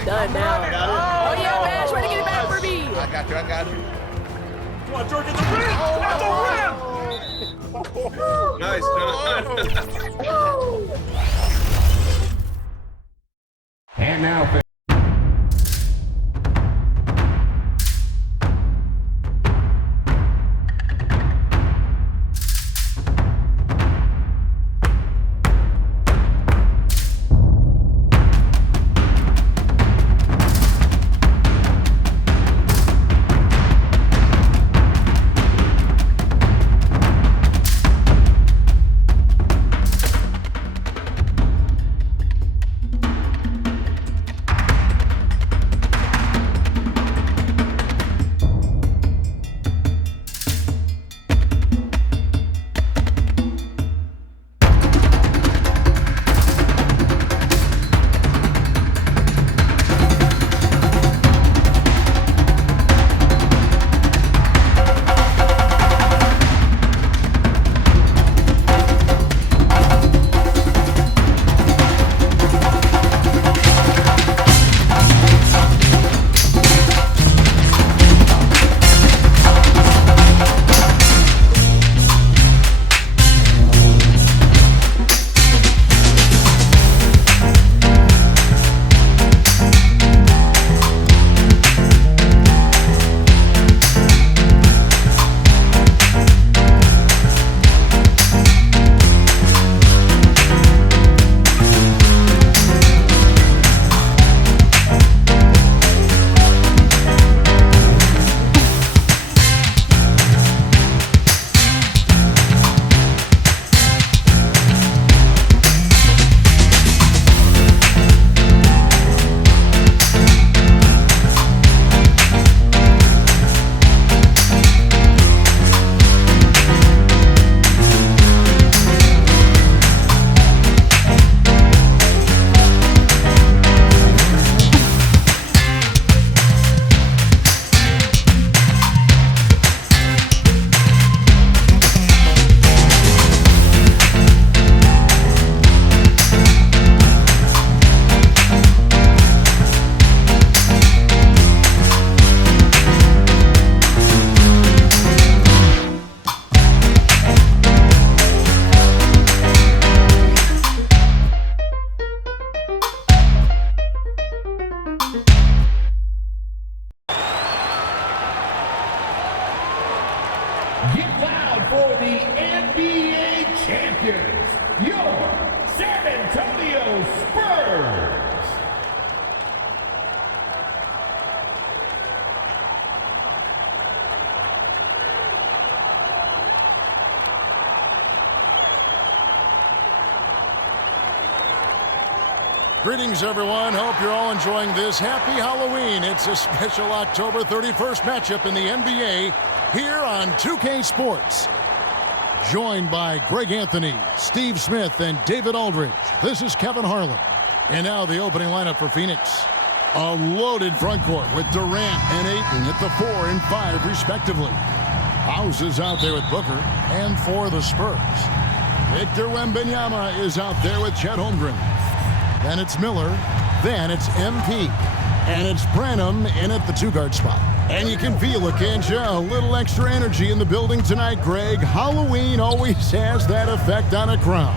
I'm done now. Oh, yeah, man. Try to get it back for me. I got you. Come on, George, at the rim! At the rim! Nice. And now, get loud for the NBA champions, your San Antonio Spurs. Greetings, everyone. Hope you're all enjoying this. Happy Halloween. It's a special October 31st matchup in the NBA here on 2K Sports. Joined by Greg Anthony, Steve Smith, and David Aldridge. This is Kevin Harlan. And now the opening lineup for Phoenix. A loaded front court with Durant and Ayton at the 4 and 5, respectively. House is out there with Booker. And for the Spurs, Victor Wembanyama is out there with Chet Holmgren. Then it's Miller, then it's MP, and it's Branham in at the 2-guard spot. And you can feel it, can't you? A little extra energy in the building tonight, Greg. Halloween always has that effect on a crowd.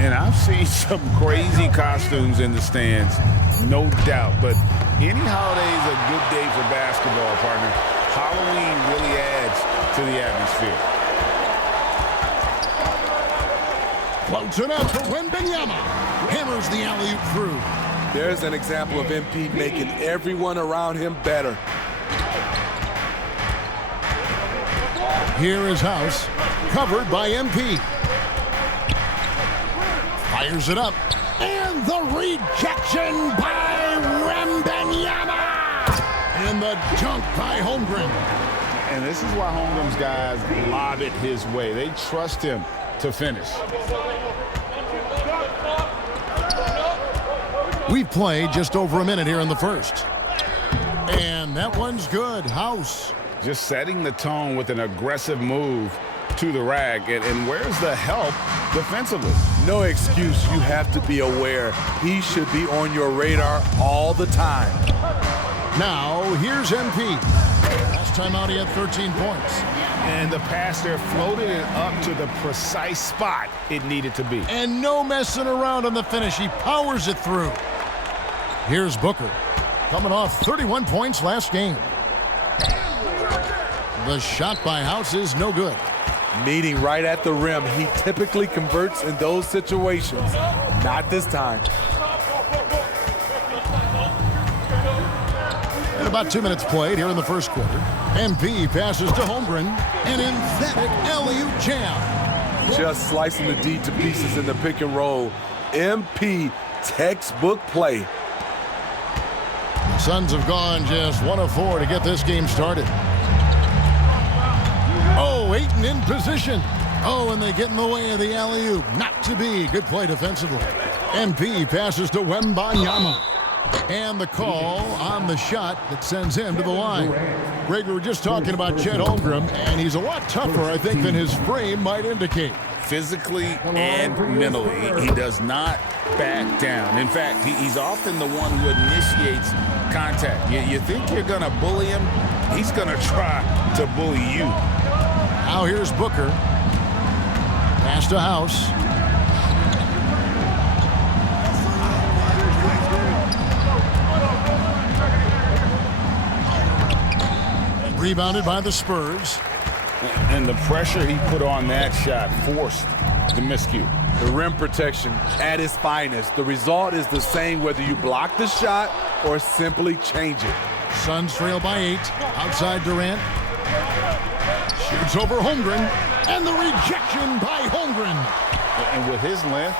And I've seen some crazy costumes in the stands, no doubt. But any holiday is a good day for basketball, partner. Halloween really adds to the atmosphere. Floats it up for Wembanyama. Hammers the alley-oop through. There's an example of MP making everyone around him better. Here is House, covered by MP. Fires it up. And the rejection by Wembanyama. And the dunk by Holmgren. And this is why Holmgren's guys lob it his way. They trust him to finish. We've played just over a minute here in the first. And that one's good. House. Just setting the tone with an aggressive move to the rack. And where's the help defensively? No excuse. You have to be aware. He should be on your radar all the time. Now, here's MP. Last time out, he had 13 points. And the pass there floated it up to the precise spot it needed to be. And no messing around on the finish. He powers it through. Here's Booker, coming off 31 points last game. The shot by House is no good. Meeting right at the rim. He typically converts in those situations. Not this time. And about 2 minutes played here in the first quarter. MP passes to Holmgren. An emphatic alley-oop jam. Just slicing the D to pieces in the pick and roll. MP textbook play. Suns have gone just 1 of 4 to get this game started. Oh, Ayton in position. Oh, and they get in the way of the alley-oop. Not to be. Good play defensively. MP passes to Wembanyama. And the call on the shot that sends him to the line. Greg, we were just talking about Chet Holmgren, and he's a lot tougher, I think, than his frame might indicate. Physically and mentally, he does not back down. In fact, he's often the one who initiates contact. You think you're going to bully him, he's going to try to bully you. Now here's Booker. Pass to House. Rebounded by the Spurs. And the pressure he put on that shot forced the miscue. The rim protection at its finest. The result is the same whether you block the shot or simply change it. Suns trail by 8. Outside Durant. Shoots over Holmgren. And the rejection by Holmgren. And with his length,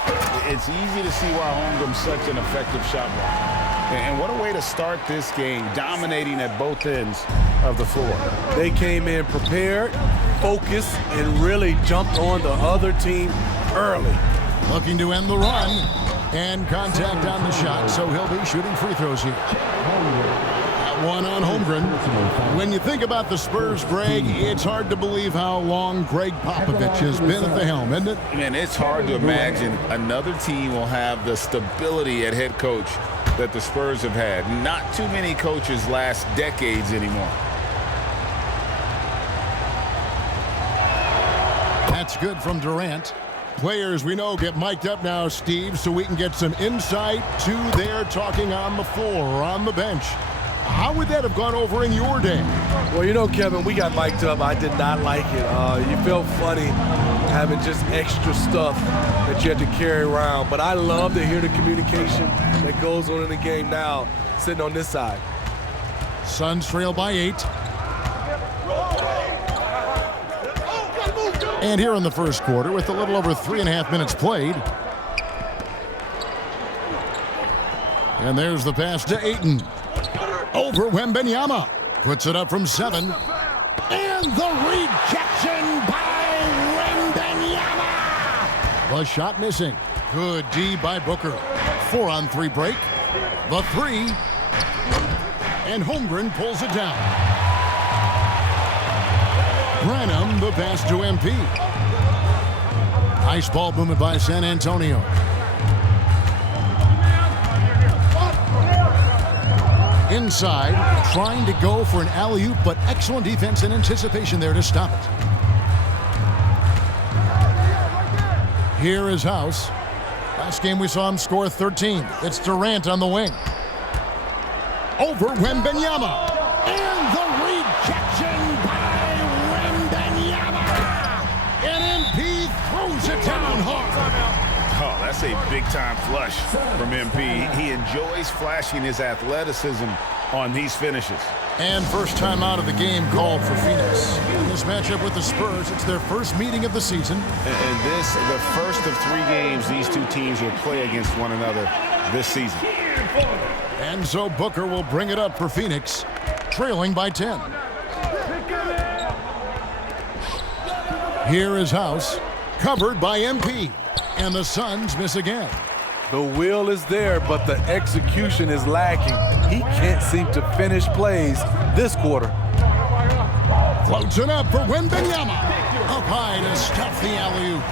it's easy to see why Holmgren's such an effective shot blocker. And what a way to start this game, dominating at both ends of the floor. They came in prepared, focused, and really jumped on the other team early. Looking to end the run. And contact on the shot, so he'll be shooting free throws here. That one on Holmgren. When you think about the Spurs, Greg, it's hard to believe how long Greg Popovich has been at the helm, isn't it? Man, it's hard to imagine another team will have the stability at head coach that the Spurs have had. Not too many coaches last decades anymore. That's good from Durant. Players we know get mic'd up now, Steve, so we can get some insight to their talking on the floor or on the bench. How would that have gone over in your day? Well, you know, Kevin, we got mic'd up. I did not like it. You felt funny having just extra stuff that you had to carry around. But I love to hear the communication that goes on in the game now, sitting on this side. Suns trail by 8. And here in the first quarter, with a little over 3.5 minutes played. And there's the pass to Ayton. Over Wembanyama. Puts it up from 7. And the rejection by Wembanyama. The shot missing. Good D by Booker. 4-on-3 break. The 3. And Holmgren pulls it down. Branham, the pass to MP. Nice ball movement by San Antonio. Inside, trying to go for an alley-oop, but excellent defense and anticipation there to stop it. Here is House. Last game we saw him score 13. It's Durant on the wing. Over Wembanyama. And the rejection by Wembanyama. And MP throws it down hard. Oh, that's a big-time flush from MP. He enjoys flashing his athleticism on these finishes. And first time out of the game called for Phoenix. In this matchup with the Spurs, it's their first meeting of the season. And this, the first of 3 games these two teams will play against one another this season. And so Booker will bring it up for Phoenix, trailing by 10. Here is House, covered by MP. And the Suns miss again. The will is there, but the execution is lacking. He can't seem to finish plays this quarter. Floats it up for Wembanyama. Up high to stuff the alley-oop.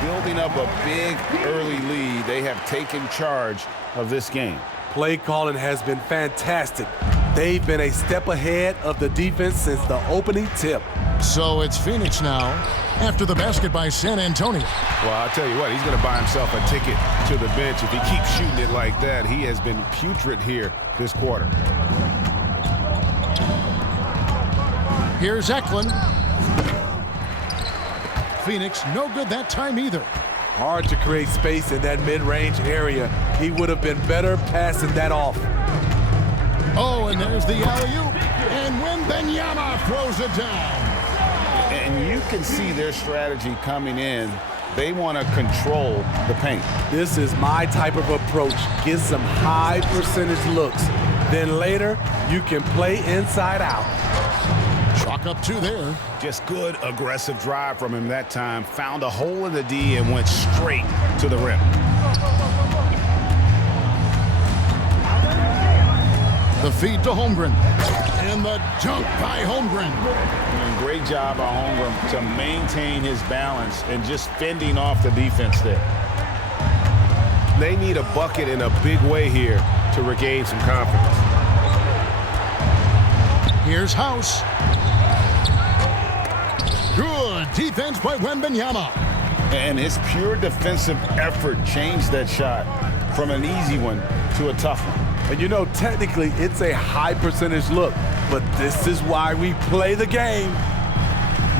Building up a big early lead, they have taken charge of this game. Play calling has been fantastic. They've been a step ahead of the defense since the opening tip. So it's Phoenix now after the basket by San Antonio. Well, I'll tell you what, he's going to buy himself a ticket to the bench. If he keeps shooting it like that, he has been putrid here this quarter. Here's Eklund. Phoenix no good that time either. Hard to create space in that mid-range area. He would have been better passing that off. Oh, and there's the alley-oop. And Wembanyama throws it down. And you can see their strategy coming in. They want to control the paint. This is my type of approach. Get some high percentage looks. Then later, you can play inside out. Chalk up 2 there. Just good aggressive drive from him that time. Found a hole in the D and went straight to the rim. The feed to Holmgren. And the dunk by Holmgren. And great job by Holmgren to maintain his balance and just fending off the defense there. They need a bucket in a big way here to regain some confidence. Here's House. Good defense by Wembanyama. And his pure defensive effort changed that shot from an easy one to a tough one. And you know, technically, it's a high percentage look, but this is why we play the game.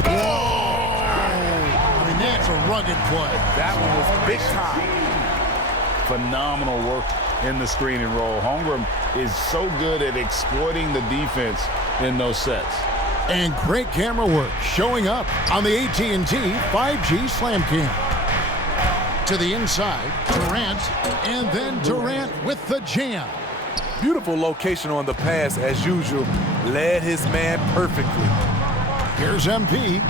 Whoa! I mean, that's a rugged play. That one was big time. Phenomenal work in the screen and roll. Holmgren is so good at exploiting the defense in those sets. And great camera work showing up on the AT&T 5G Slam Cam. To the inside, Durant, and then Durant with the jam. Beautiful location on the pass as usual. Led his man perfectly. Here's MP.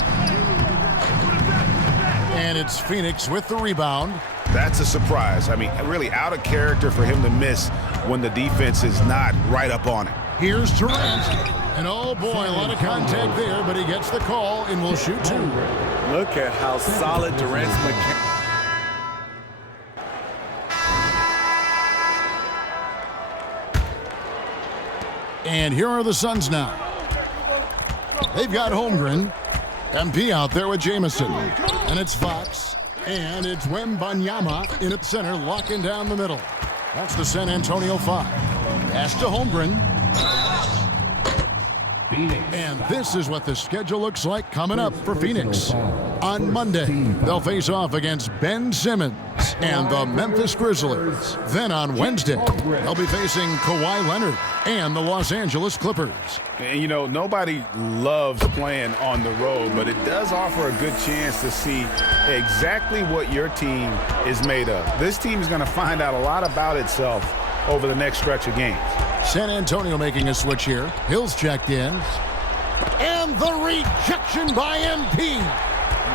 And it's Phoenix with the rebound. That's a surprise. I mean, really out of character for him to miss when the defense is not right up on it. Here's Durant. And oh boy, a lot of contact there, but he gets the call and will shoot 2. Look at how solid Durant's mechanics. And here are the Suns now. They've got Holmgren. MP out there with Jamison. And it's Fox. And it's Wembanyama in at center, locking down the middle. That's the San Antonio 5. Pass to Holmgren. And this is what the schedule looks like coming up for Phoenix. On Monday, they'll face off against Ben Simmons and the Memphis Grizzlies. Then on Wednesday, they'll be facing Kawhi Leonard and the Los Angeles Clippers. And you know, nobody loves playing on the road, but it does offer a good chance to see exactly what your team is made of. This team is going to find out a lot about itself over the next stretch of games. San Antonio making a switch here. Hill's checked in. And the rejection by MP.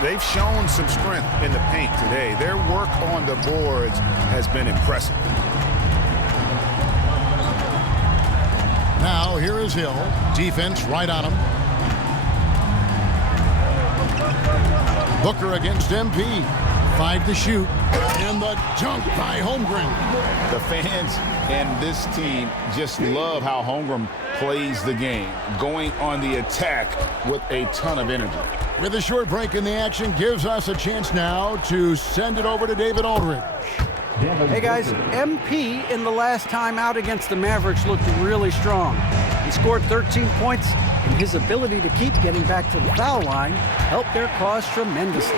They've shown some strength in the paint today. Their work on the boards has been impressive. Now here is Hill. Defense right on him. Booker against MP. 5 to shoot. And the dunk by Holmgren. The fans and this team just love how Holmgren plays the game, going on the attack with a ton of energy. With a short break in the action, gives us a chance now to send it over to David Aldridge. Hey guys, MP in the last time out against the Mavericks looked really strong. He scored 13 points, and his ability to keep getting back to the foul line helped their cause tremendously.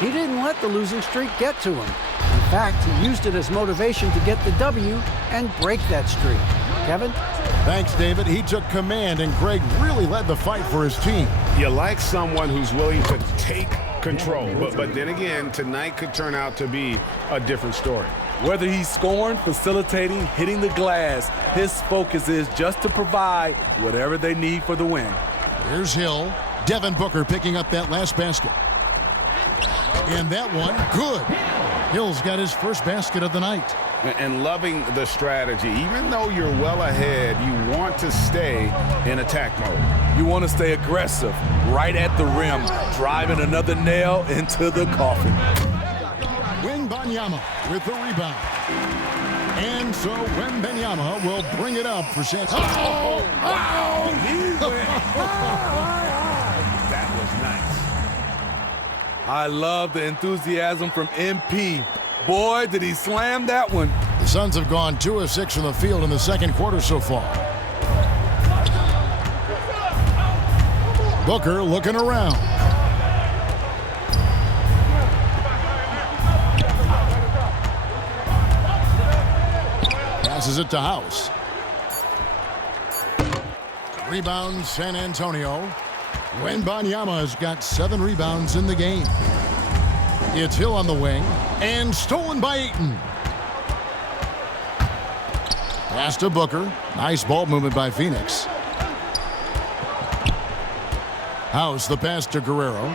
He didn't let the losing streak get to him. In fact, he used it as motivation to get the W and break that streak. Kevin? Thanks, David. He took command, and Greg really led the fight for his team. You like someone who's willing to take control, but then again, tonight could turn out to be a different story. Whether he's scoring, facilitating, hitting the glass, his focus is just to provide whatever they need for the win. Here's Hill. Devin Booker picking up that last basket. And that one, good. Hill's got his first basket of the night. And loving the strategy. Even though you're well ahead, you want to stay in attack mode. You want to stay aggressive, right at the rim, driving another nail into the coffin. Wembanyama with the rebound. And so Wembanyama will bring it up for San Antonio. That was nice. I love the enthusiasm from MP. Boy, did he slam that one. The Suns have gone 2 of 6 from the field in the second quarter so far. Booker looking around. Passes it to House. Rebound San Antonio. Wembanyama has got 7 rebounds in the game. It's Hill on the wing, and stolen by Ayton. Pass to Booker. Nice ball movement by Phoenix. House, the pass to Guerrero.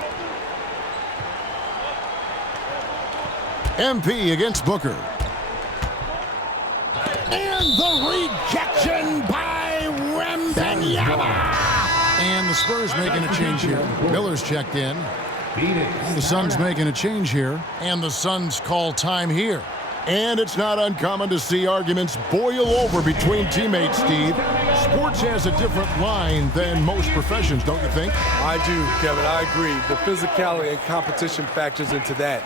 MP against Booker. And the rejection by Wembanyama. And the Spurs making a change here. Miller's checked in. And the Suns making a change here. And the Suns call time here. And it's not uncommon to see arguments boil over between teammates, Steve. Sports has a different line than most professions, don't you think? I do, Kevin. I agree. The physicality and competition factors into that.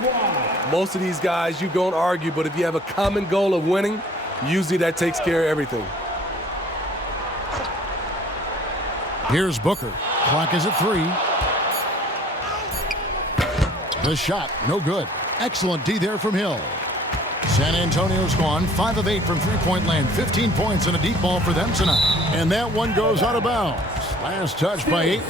Most of these guys, you don't argue, but if you have a common goal of winning, usually that takes care of everything. Here's Booker. Clock is at 3. The shot, no good. Excellent D there from Hill. San Antonio's gone 5 of 8 from three-point land. 15 points and a deep ball for them tonight. And that one goes out of bounds. Last touch by Ayton.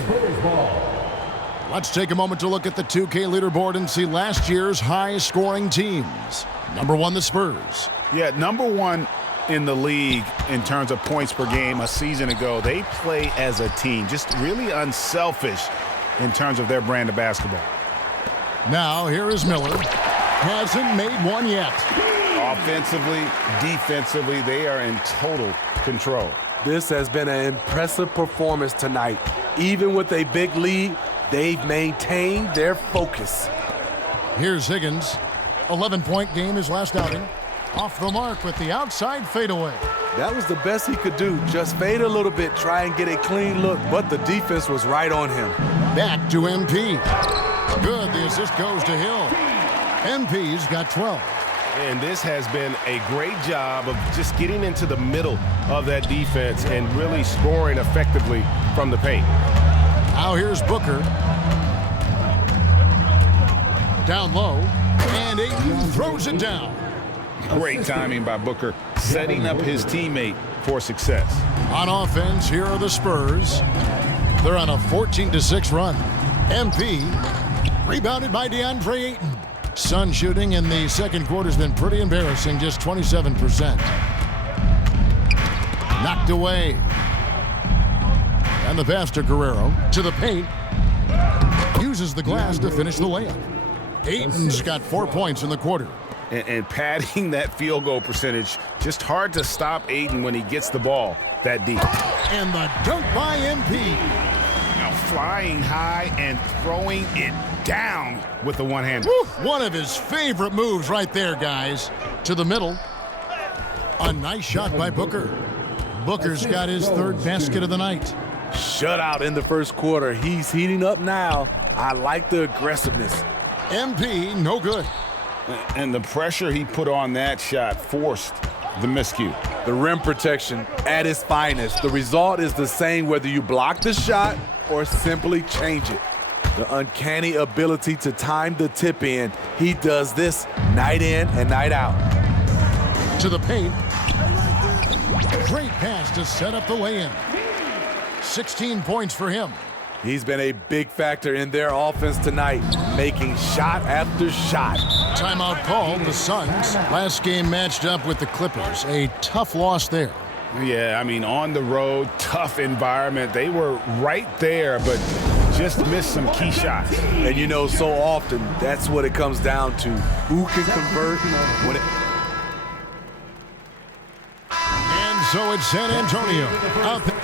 Let's take a moment to look at the 2K leaderboard and see last year's high-scoring teams. Number 1, the Spurs. Yeah, number 1 in the league in terms of points per game a season ago. They play as a team, just really unselfish in terms of their brand of basketball. Now, here is Miller. Hasn't made one yet. Offensively, defensively, they are in total control. This has been an impressive performance tonight. Even with a big lead, they've maintained their focus. Here's Higgins. 11-point game his last outing. Off the mark with the outside fadeaway. That was the best he could do. Just fade a little bit, try and get a clean look, but the defense was right on him. Back to MP. Good, the assist goes to Hill. MP's got 12. And this has been a great job of just getting into the middle of that defense and really scoring effectively from the paint. Now here's Booker. Down low, and Ayton throws it down. Great timing by Booker, setting up his teammate for success. On offense, here are the Spurs. They're on a 14-6 run. MP rebounded by DeAndre Ayton. Sun shooting in the second quarter has been pretty embarrassing, just 27%. Knocked away. And the pass to Guerrero to the paint. Uses the glass to finish the layup. Ayton's got 4 points in the quarter. And padding that field goal percentage, just hard to stop Ayton when he gets the ball that deep. And the dunk by MP. Now flying high and throwing it down with the one-hand. One of his favorite moves right there, guys. To the middle. A nice shot by Booker. Booker's got his 3rd basket of the night. Shutout in the first quarter. He's heating up now. I like the aggressiveness. MP, no good. And the pressure he put on that shot forced the miscue. The rim protection at its finest. The result is the same whether you block the shot or simply change it. The uncanny ability to time the tip in. He does this night in and night out. To the paint. Great pass to set up the lay-in. 16 points for him. He's been a big factor in their offense tonight, making shot after shot. Timeout called, the Suns. Last game matched up with the Clippers. A tough loss there. Yeah, I mean, on the road, tough environment. They were right there, but just missed some key shots. And you know, so often, that's what it comes down to. Who can convert when it... so it's San Antonio up. 71.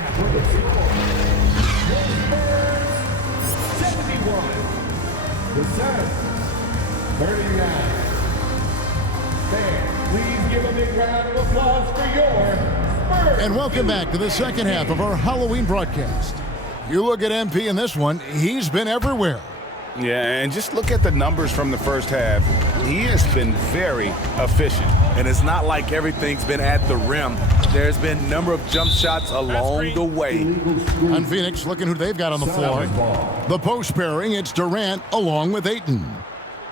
The Suns, 39. Fans, please give a big round of applause for your Spurs. And welcome back to the second half of our Halloween broadcast. You look at MP in this one, he's been everywhere. Yeah, and just look at the numbers from the first half. He has been very efficient. And it's not like everything's been at the rim. There's been a number of jump shots along the way. On Phoenix, looking who they've got on the floor. The post pairing, it's Durant along with Ayton.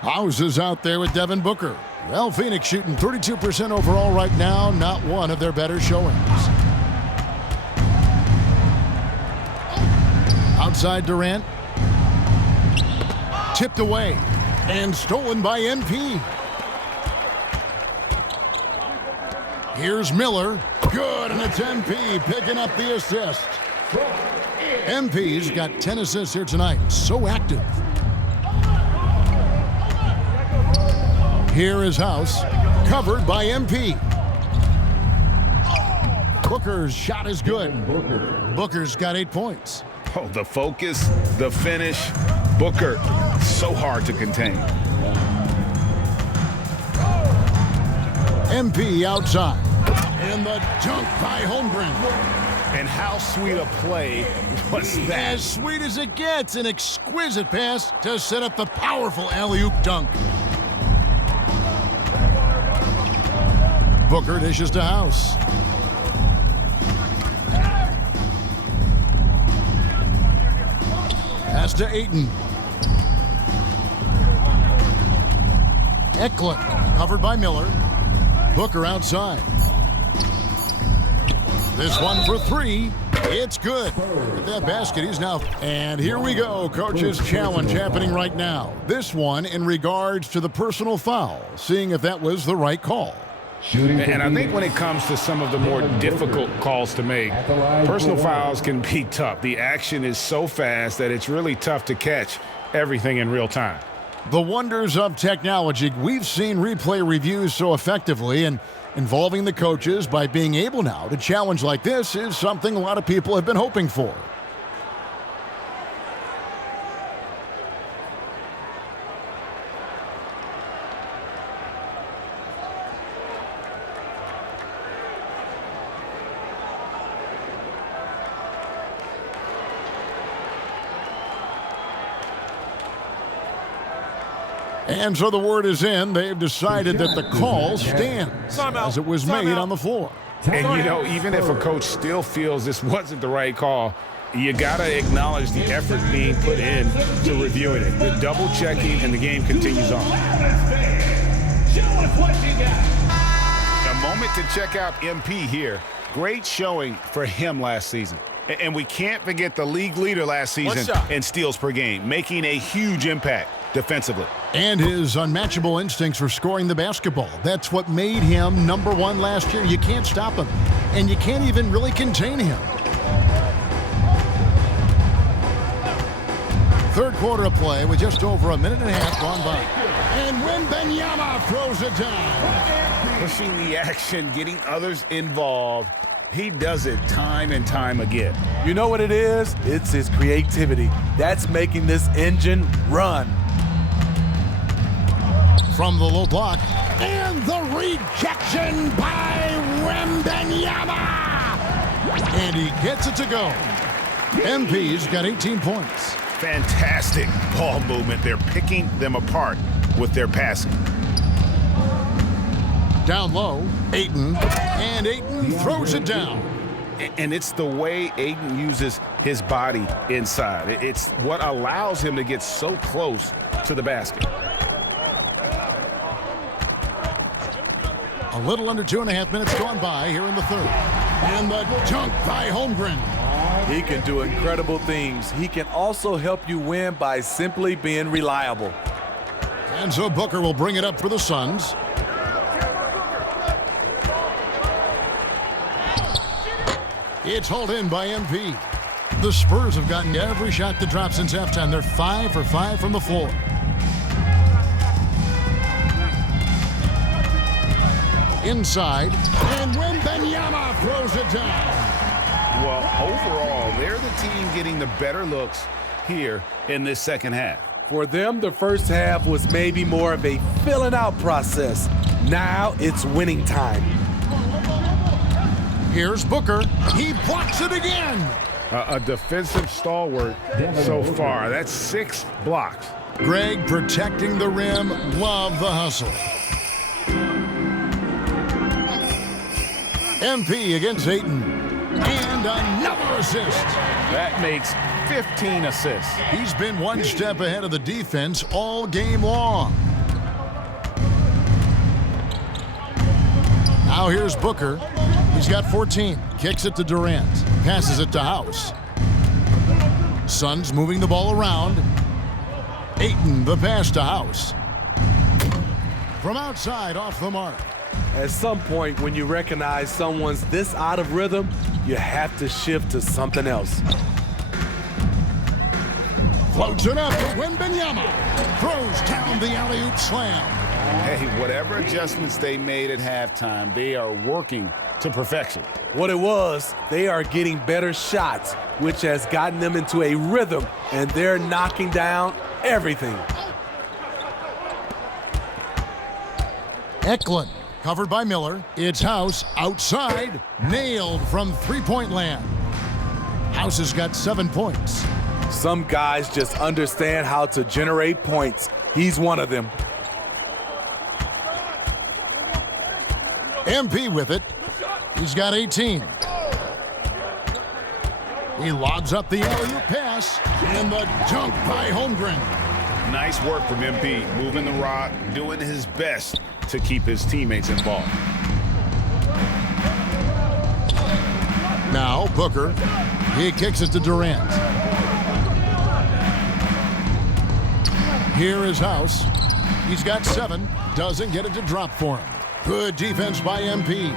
House is out there with Devin Booker. Well, Phoenix shooting 32% overall right now, not one of their better showings. Outside Durant. Tipped away and stolen by MP. Here's Miller. Good, and it's MP picking up the assist. MP's got 10 assists here tonight. So active. Here is House. Covered by MP. Booker's shot is good. Booker's got 8 points. Oh, the focus, the finish. Booker, so hard to contain. MP outside. And the dunk by Holmgren. And how sweet a play was that? As sweet as it gets, an exquisite pass to set up the powerful alley-oop dunk. Booker dishes to House. Pass to Ayton. Eklund covered by Miller. Booker outside. This one for three. It's good. With that basket, he's now. And here we go. Coach's challenge happening right now. This one in regards to the personal foul. Seeing if that was the right call. And I think when it comes to some of the more difficult calls to make, personal fouls can be tough. The action is so fast that it's really tough to catch everything in real time. The wonders of technology. We've seen replay reviews so effectively, and involving the coaches by being able now to challenge like this is something a lot of people have been hoping for. And so the word is in. They've decided that the call stands as it was made on the floor. And, you know, even if a coach still feels this wasn't the right call, you got to acknowledge the effort being put in to reviewing it. The double checking, and the game continues on. Show us what you got. A moment to check out MP here. Great showing for him last season. And we can't forget the league leader last season in steals per game, making a huge impact defensively. And his unmatchable instincts for scoring the basketball. That's what made him #1 last year. You can't stop him, and you can't even really contain him. Third quarter of play with just over a minute and a half gone by. And Wembanyama throws it down. Pushing the action, getting others involved. He does it time and time again. You know what it is? It's his creativity. That's making this engine run. From the low block. And the rejection by Wembanyama. And he gets it to go. MP's got 18 points. Fantastic ball movement. They're picking them apart with their passing. Down low, Ayton. And Ayton throws it down. And it's the way Ayton uses his body inside. It's what allows him to get so close to the basket. A little under 2.5 minutes gone by here in the third. And the dunk by Holmgren. He can do incredible things. He can also help you win by simply being reliable. And so Booker will bring it up for the Suns. It's hauled in by MP. The Spurs have gotten every shot that dropped since halftime. They're 5 for 5 from the floor. inside, and Wembanyama throws it down. Well, overall, they're the team getting the better looks here in this second half. For them, the first half was maybe more of a filling out process. Now it's winning time. Here's Booker. He blocks it again. A defensive stalwart so far. That's 6 blocks. Greg protecting the rim. Love the hustle. MP against Ayton. And another assist. That makes 15 assists. He's been one step ahead of the defense all game long. Now here's Booker. He's got 14. Kicks it to Durant. Passes it to House. Suns moving the ball around. Ayton, the pass to House. From outside, off the mark. At some point, when you recognize someone's this out of rhythm, you have to shift to something else. Floats it up to Wembanyama. Throws down the alley-oop slam. Hey, whatever adjustments they made at halftime, they are working to perfection. What it was, they are getting better shots, which has gotten them into a rhythm, and they're knocking down everything. Eklund, covered by Miller. It's House outside, nailed from three-point land. House has got 7 points. Some guys just understand how to generate points. He's one of them. MP with it. He's got 18. He lobs up the alley-oop pass, and the dunk by Holmgren. Nice work from MP, moving the rock, doing his best to keep his teammates involved. Now Booker. He kicks it to Durant. Here is House. He's got 7. Doesn't get it to drop for him. Good defense by MP.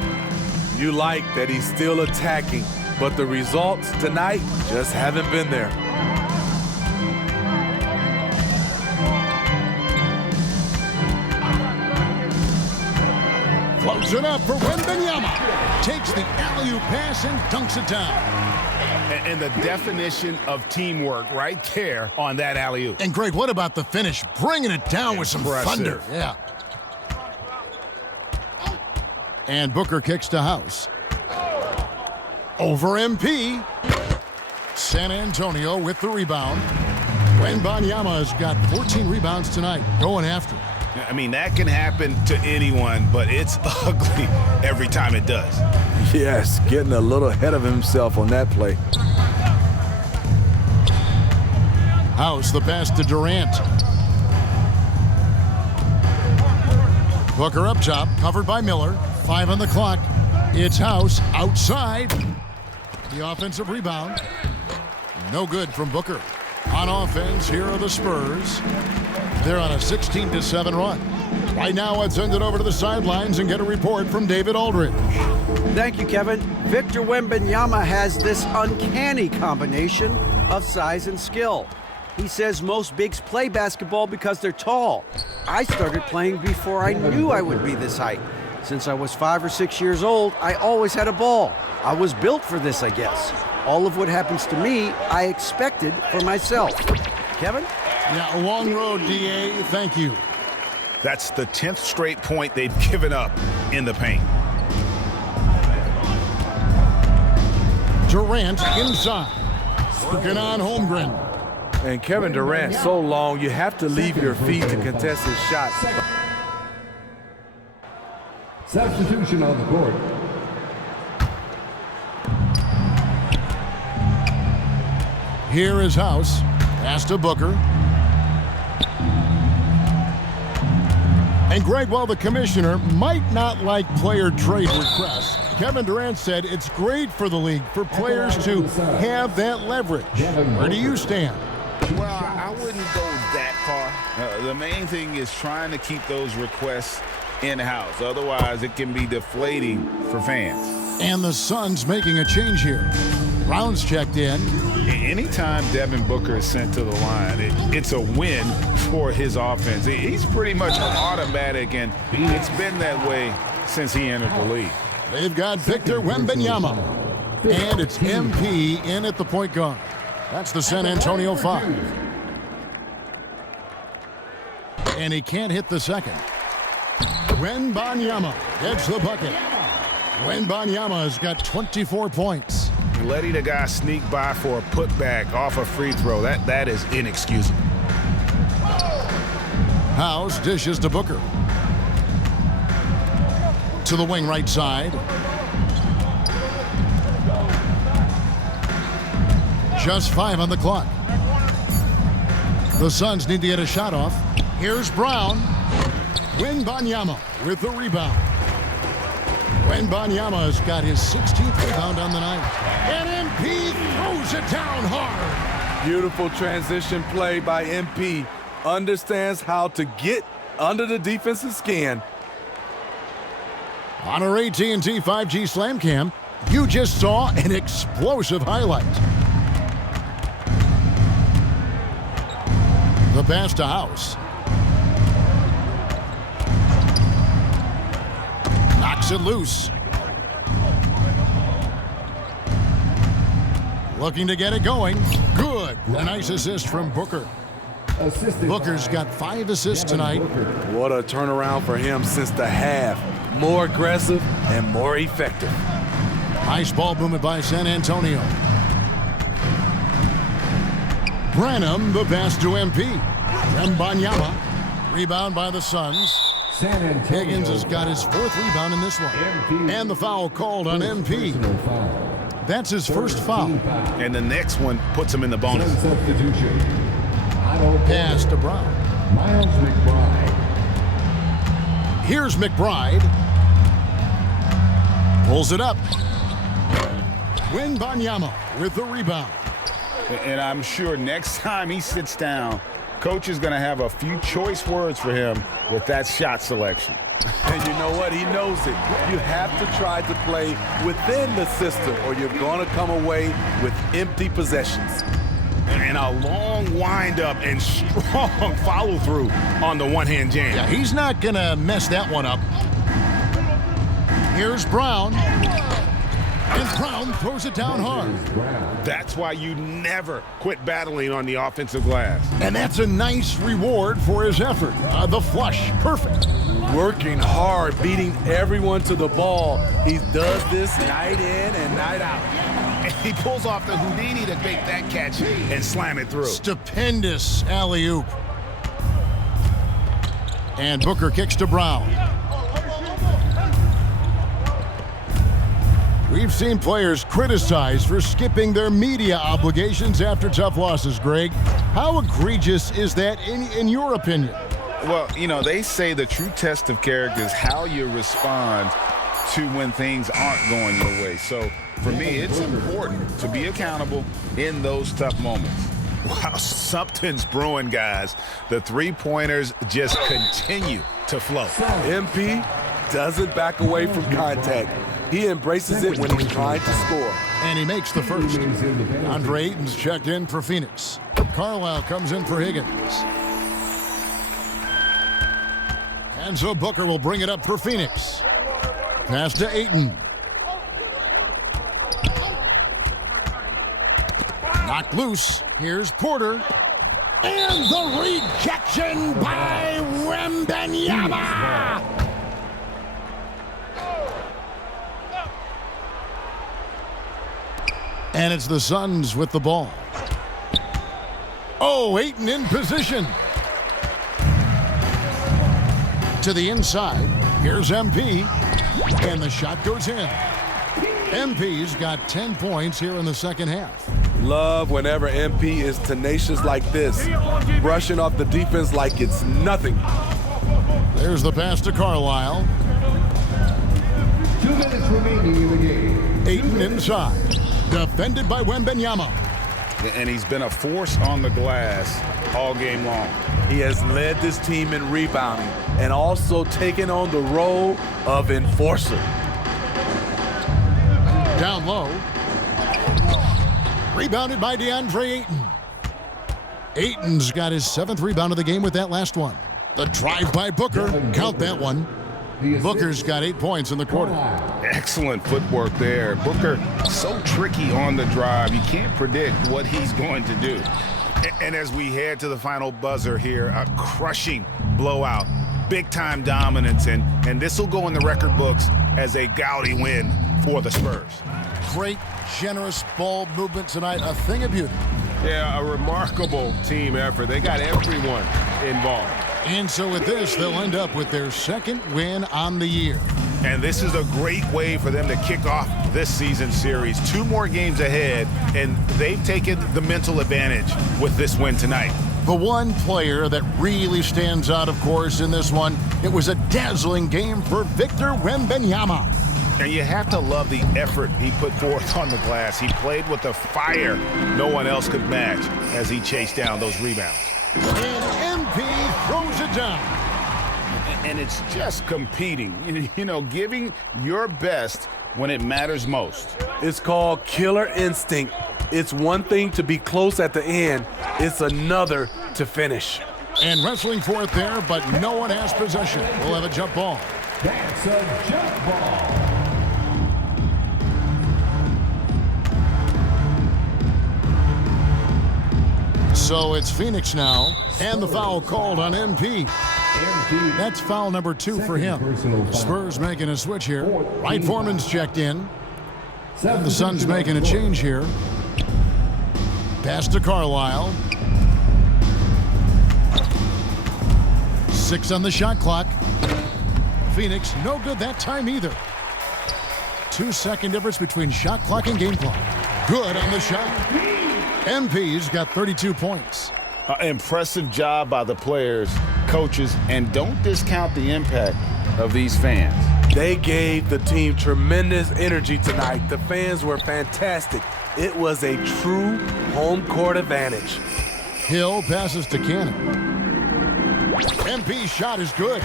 You like that he's still attacking, but the results tonight just haven't been there. Floats it up for Wembanyama. Takes the alley-oop pass and dunks it down. And the definition of teamwork right there on that alley-oop. And Greg, what about the finish? Bringing it down with some thunder. Yeah. And Booker kicks to House. Over MP. San Antonio with the rebound. Wembanyama has got 14 rebounds tonight, going after. I mean, that can happen to anyone, but it's ugly every time it does. Yes, getting a little ahead of himself on that play. House, the pass to Durant. Booker up top, covered by Miller. 5 on the clock. It's House outside. The offensive rebound. No good from Booker. On offense, here are the Spurs. They're on a 16-7 run. Right now, let's send it over to the sidelines and get a report from David Aldridge. Thank you, Kevin. Victor Wembanyama has this uncanny combination of size and skill. He says most bigs play basketball because they're tall. I started playing before I knew I would be this height. Since I was 5 or 6 years old, I always had a ball. I was built for this, I guess. All of what happens to me, I expected for myself. Kevin? Yeah, a long road, D.A. Thank you. That's the 10th straight point they've given up in the paint. Durant inside. Working on Holmgren. And Kevin Durant so long, you have to leave your feet to contest his shot. Substitution on the court. Here is House. Pass to Booker. And Greg, while the commissioner might not like player trade requests, Kevin Durant said it's great for the league for players to have that leverage. Where do you stand? Well, I wouldn't go that far. The main thing is trying to keep those requests in-house. Otherwise, it can be deflating for fans. And the Suns making a change here. Brown's checked in. Anytime Devin Booker is sent to the line, it's a win for his offense. He's pretty much automatic, and it's been that way since he entered the league. They've got Victor Wembanyama. And it's MP in at the point guard. That's the San Antonio 5. And he can't hit the second. Wembanyama gets the bucket. Wembanyama has got 24 points. Letting a guy sneak by for a putback off a free throw, that is inexcusable. House dishes to Booker. To the wing right side. Just 5 on the clock. The Suns need to get a shot off. Here's Brown. Wembanyama with the rebound. Wembanyama has got his 16th rebound on the night. And MP throws it down hard. Beautiful transition play by MP. Understands how to get under the defense's skin. On our AT&T 5G Slam Cam, you just saw an explosive highlight. The pass to House. Knocks it loose. Looking to get it going. Good. A nice assist from Booker. Booker's got 5 assists tonight. What a turnaround for him since the half. More aggressive and more effective. Nice ball movement by San Antonio. Branham, the pass to MP. Wembanyama. Rebound by the Suns. Higgins has got his 4th rebound in this one. And the foul called on MP. That's his first foul. And the next one puts him in the bonus. Pass to Brown. Here's McBride. Pulls it up. Wembanyama with the rebound. And I'm sure next time he sits down, coach is going to have a few choice words for him with that shot selection. And you know what? He knows it. You have to try to play within the system or you're going to come away with empty possessions. And a long windup and strong follow-through on the one-hand jam. Yeah, he's not going to mess that one up. Here's Brown. And Brown throws it down hard. That's why you never quit battling on the offensive glass. And that's a nice reward for his effort. The flush, perfect. Working hard, beating everyone to the ball. He does this night in and night out. And he pulls off the Houdini to make that catch and slam it through. Stupendous alley-oop. And Booker kicks to Brown. We've seen players criticized for skipping their media obligations after tough losses, Greg. How egregious is that in your opinion? Well, you know, they say the true test of character is how you respond to when things aren't going your way. So, for me, it's important to be accountable in those tough moments. Wow, something's brewing, guys. The three-pointers just continue to flow. MP doesn't back away from contact. He embraces it when he's trying to score. And he makes the first. Andre Ayton's checked in for Phoenix. Carlisle comes in for Higgins. And so Booker will bring it up for Phoenix. Pass to Ayton. Knocked loose. Here's Porter. And the rejection by Wembanyama. And it's the Suns with the ball. Oh, Ayton in position. To the inside. Here's MP. And the shot goes in. MP's got 10 points here in the second half. Love whenever MP is tenacious like this. Brushing off the defense like it's nothing. There's the pass to Carlisle. 2 minutes remaining in the game. Ayton inside. Defended by Wembanyama. And he's been a force on the glass all game long. He has led this team in rebounding and also taken on the role of enforcer. Down low. Rebounded by DeAndre Ayton. Ayton's got his 7th rebound of the game with that last one. The drive by Booker. Count that one. Booker's got 8 points in the quarter. Excellent footwork there. Booker, so tricky on the drive. You can't predict what he's going to do. And as we head to the final buzzer here, a crushing blowout, big-time dominance, and this will go in the record books as a gaudy win for the Spurs. Great, generous ball movement tonight, a thing of beauty. Yeah, a remarkable team effort. They got everyone involved. And so with this, they'll end up with their second win on the year. And this is a great way for them to kick off this season series. 2 more games ahead, and they've taken the mental advantage with this win tonight. The one player that really stands out, of course, in this one, it was a dazzling game for Victor Wembanyama. And you have to love the effort he put forth on the glass. He played with a fire no one else could match as he chased down those rebounds. And MP throws it down. And it's just competing, you know, giving your best when it matters most. It's called killer instinct. It's one thing to be close at the end. It's another to finish. And wrestling for it there, but no one has possession. We'll have a jump ball. That's a jump ball. So it's Phoenix now, and the foul called on MP. That's foul number 2 for him. Spurs making a switch here. Wright Foreman's checked in. And the Suns making a change here. Pass to Carlisle. 6 on the shot clock. Phoenix, no good that time either. 2-second difference between shot clock and game clock. Good on the shot. MP's got 32 points. Impressive job by the players, coaches, and don't discount the impact of these fans. They gave the team tremendous energy tonight. The fans were fantastic. It was a true home court advantage. Hill passes to Cannon. MP's shot is good.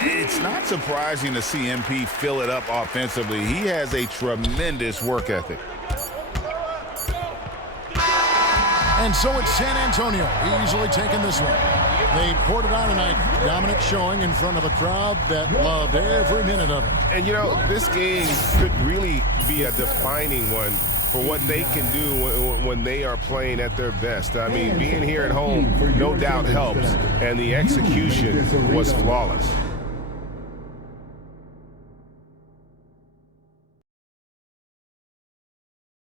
It's not surprising to see MP fill it up offensively. He has a tremendous work ethic. And so it's San Antonio easily taking this one. They poured it on tonight. Dominant showing in front of a crowd that loved every minute of it. And, you know, this game could really be a defining one for what they can do when they are playing at their best. I mean, being here at home, no doubt helps, and the execution was flawless.